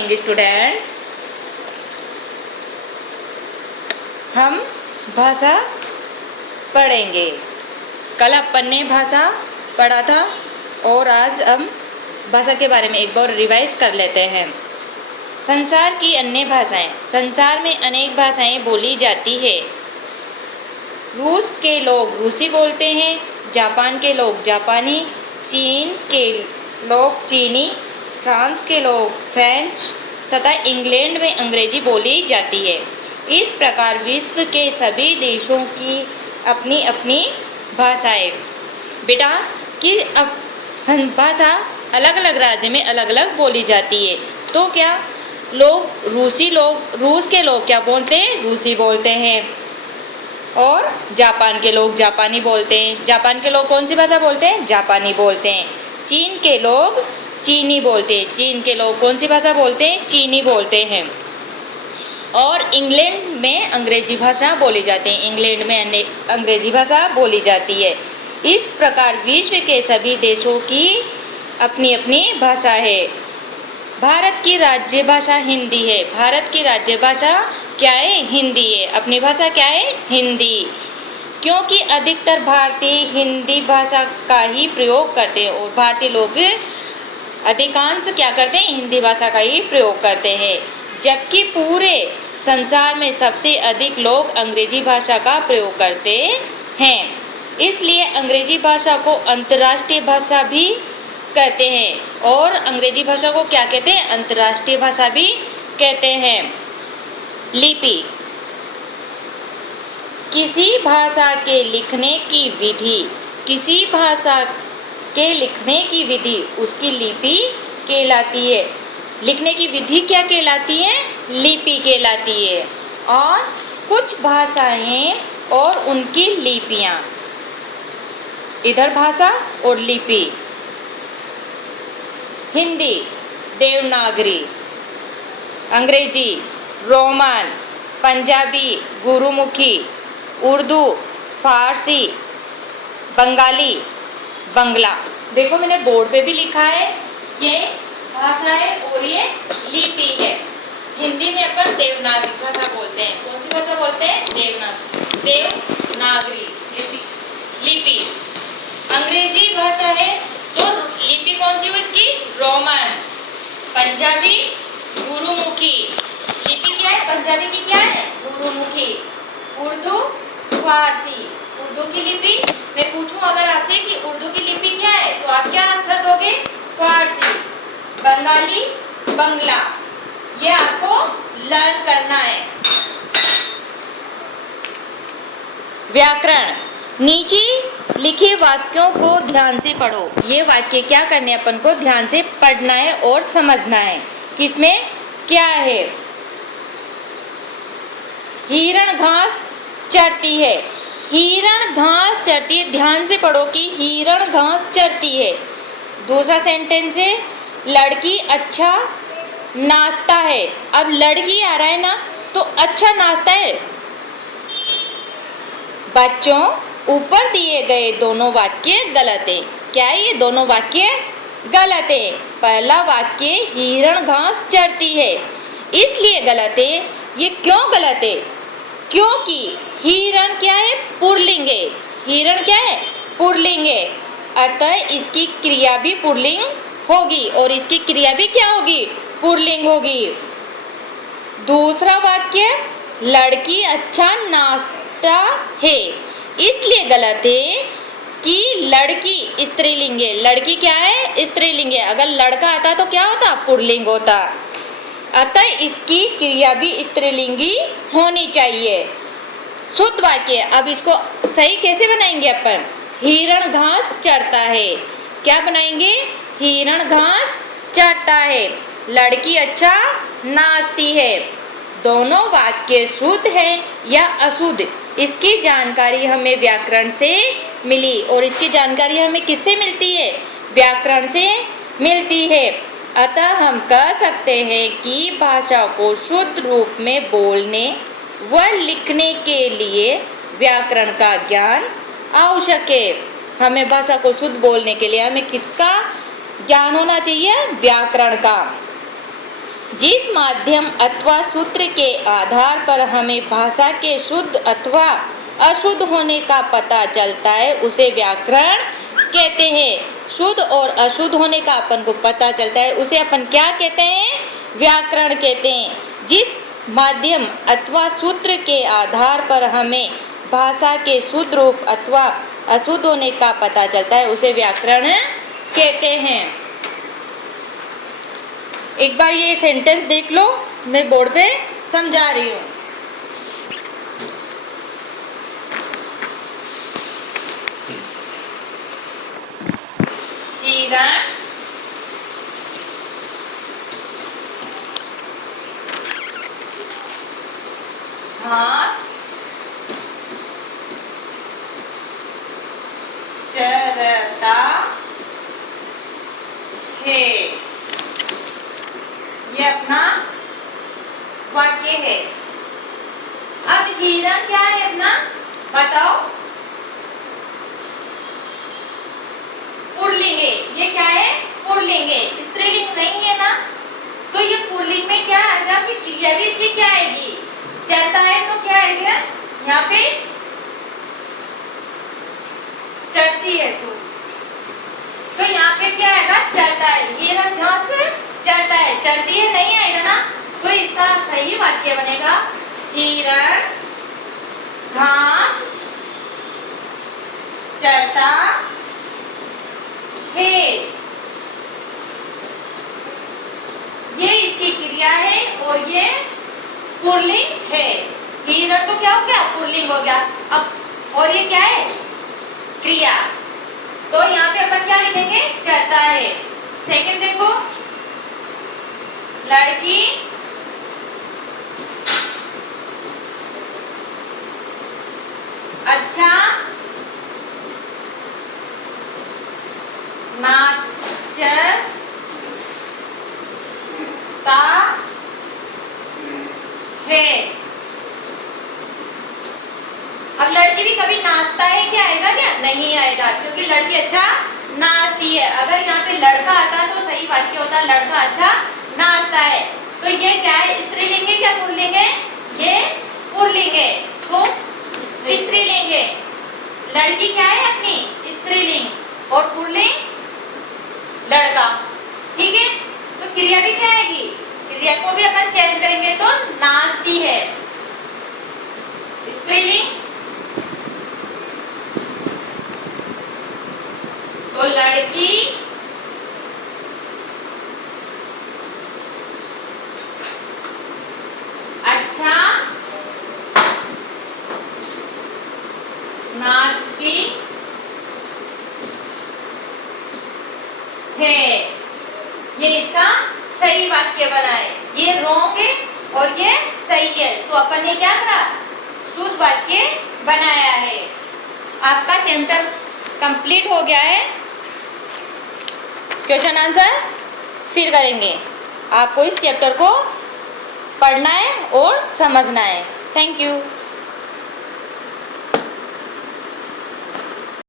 Morning students. हम भाषा पढ़ेंगे। कल अपन ने भाषा पढ़ा था और आज हम भाषा के बारे में एक बार रिवाइज कर लेते हैं। संसार की अन्य भाषाएं। संसार में अनेक भाषाएं बोली जाती है। रूस के लोग रूसी बोलते हैं, जापान के लोग जापानी, चीन के लोग चीनी, फ्रांस के लोग फ्रेंच तथा इंग्लैंड में अंग्रेजी बोली जाती है। इस प्रकार विश्व के सभी देशों की अपनी अपनी भाषाएं बेटा कि अब भाषा अलग अलग राज्य में अलग अलग बोली जाती है। तो क्या लोग रूस के लोग क्या बोलते हैं? रूसी बोलते हैं। और जापान के लोग जापानी बोलते हैं। जापान के लोग कौन सी भाषा बोलते हैं? जापानी बोलते हैं। चीन के लोग चीनी बोलते हैं। चीन के लोग कौन सी भाषा बोलते हैं? चीनी बोलते हैं। और इंग्लैंड में अंग्रेजी भाषा बोली जाती है। इंग्लैंड में अंग्रेजी भाषा बोली जाती है। इस प्रकार विश्व के सभी देशों की अपनी अपनी भाषा है। भारत की राज्य भाषा हिंदी है। भारत की राज्य भाषा क्या है? हिंदी है। अपनी भाषा क्या है? हिंदी। क्योंकि अधिकतर भारतीय हिंदी भाषा का ही प्रयोग करते हैं और भारतीय लोग अधिकांश क्या करते हैं? हिंदी भाषा का ही प्रयोग करते हैं। जबकि पूरे संसार में सबसे अधिक लोग अंग्रेजी भाषा का प्रयोग करते हैं। इसलिए अंग्रेजी भाषा को अंतर्राष्ट्रीय भाषा भी कहते हैं। और अंग्रेजी भाषा को क्या कहते हैं? अंतर्राष्ट्रीय भाषा भी कहते हैं। लिपि किसी भाषा के लिखने की विधि। किसी भाषा के लिखने की विधि उसकी लिपि कहलाती है। लिखने की विधि क्या कहलाती है? लिपि कहलाती है। और कुछ भाषाएं और उनकी लिपियां। इधर भाषा और लिपि। हिंदी देवनागरी, अंग्रेजी रोमन, पंजाबी गुरुमुखी, उर्दू फारसी, बंगाली बंगला। देखो मैंने बोर्ड पे भी लिखा है, ये भाषा है और ये लिपि है। हिंदी में अपन देवनागरी भाषा बोलते हैं। कौन सी भाषा बोलते हैं? देवनागरी लिपि। अंग्रेजी भाषा है तो लिपि कौन सी हुई इसकी? रोमन। पंजाबी गुरुमुखी। लिपि क्या है? पंजाबी की क्या है? गुरुमुखी। उर्दू फारसी। उर्दू की लिपि मैं पूछूं अगर आपसे कि उर्दू की लिपि क्या है तो आप क्या आंसर दोगे? फारसी। बंगाली बंगला। ये आपको लर्न करना है। व्याकरण नीचे लिखे वाक्यों को ध्यान से पढ़ो। ये वाक्य क्या करने अपन को ध्यान से पढ़ना है और समझना है किसमें क्या है। हिरण घास चरती है। हिरण घास चरती है। ध्यान से पढ़ो कि हिरण घास चरती है। दूसरा सेंटेंस है लड़की अच्छा नाचता है। अब लड़की आ रहा है ना तो अच्छा नाचता है। बच्चों ऊपर दिए गए दोनों वाक्य गलत है। क्या है? ये दोनों वाक्य गलत है। पहला वाक्य हिरण घास चरती है इसलिए गलत है। ये क्यों गलत है? क्योंकि हिरण क्या है? पुल्लिंग है। हिरण क्या है? पुल्लिंग है। अतः इसकी क्रिया भी पुल्लिंग होगी और इसकी क्रिया भी क्या होगी? पुल्लिंग होगी। दूसरा वाक्य लड़की अच्छा नाचता है इसलिए गलत है कि लड़की स्त्रीलिंग है। लड़की क्या है? स्त्रीलिंग है। अगर लड़का आता तो क्या होता? पुल्लिंग होता। अतः इसकी क्रिया भी स्त्रीलिंगी होनी चाहिए। शुद्ध वाक्य। अब इसको सही कैसे बनाएंगे अपन? हिरण घास चरता है। क्या बनाएंगे? हिरण घास चरता है। लड़की अच्छा नाचती है। दोनों वाक्य शुद्ध है या अशुद्ध इसकी जानकारी हमें व्याकरण से मिली। और इसकी जानकारी हमें किससे मिलती है? व्याकरण से मिलती है। अतः हम कह सकते हैं कि भाषा को शुद्ध रूप में बोलने व लिखने के लिए व्याकरण का ज्ञान आवश्यक है। हमें भाषा को शुद्ध बोलने के लिए हमें किसका ज्ञान होना चाहिए? व्याकरण का। जिस माध्यम अथवा सूत्र के आधार पर हमें भाषा के शुद्ध अथवा अशुद्ध होने का पता चलता है उसे व्याकरण कहते हैं। शुद्ध और अशुद्ध होने का अपन को पता चलता है उसे अपन क्या कहते हैं? व्याकरण कहते हैं। जिस माध्यम अथवा सूत्र के आधार पर हमें भाषा के शुद्ध रूप अथवा अशुद्ध होने का पता चलता है उसे व्याकरण कहते हैं। एक बार ये सेंटेंस देख लो, मैं बोर्ड पे समझा रही हूँ। हिरण घास चरता है। ये अपना वाक्य है। अब हिरण क्या है अपना, बताओ? पुल्लिंग है। ये क्या है? पुल्लिंग है, स्त्रीलिंग नहीं है ना। तो ये पुल्लिंग में क्या आएगा? फिर क्रिया भी इसकी क्या आएगी? चलता है तो क्या आएगा यहाँ पे? चलती है तो यहाँ पे क्या आएगा? चलता है। हिरण घास चलता है, चलती है नहीं आएगा ना। तो इसका सही वाक्य बनेगा हिरण घास चलता है। ये इसकी क्रिया है और ये पुल्लिंग है। हिरण तो क्या हो गया? पुल्लिंग हो गया। अब और ये क्या है? क्रिया। तो यहाँ पे अपन क्या लिखेंगे? चलता है। सेकंड देखो, लड़की अच्छा नाचता है। अब लड़की भी कभी नाचता है क्या आएगा? क्या नहीं आएगा, क्योंकि लड़की अच्छा नाचती है। अगर यहाँ पे लड़का आता तो सही वाक्य होता लड़का अच्छा नाचता है। तो ये क्या है? स्त्रीलिंग है क्या पुल्लिंग है? ये पुल्लिंग है। तो स्त्रीलिंग है। लड़की क्या है अपनी? स्त्रीलिंग और पुल्लिंग लड़का। ठीक है। तो क्रिया भी क्या आएगी? क्रिया को भी अपन चेंज करेंगे तो नाचती है, स्त्रीलिंग। तो लड़की अच्छा नाचती है। ये इसका सही वाक्य बना है। ये रॉन्ग है और ये सही है। तो अपन ने क्या करा? शुद्ध वाक्य बनाया है। आपका चैप्टर कंप्लीट हो गया है। क्वेश्चन आंसर फिर करेंगे। आपको इस चैप्टर को पढ़ना है और समझना है। Thank you.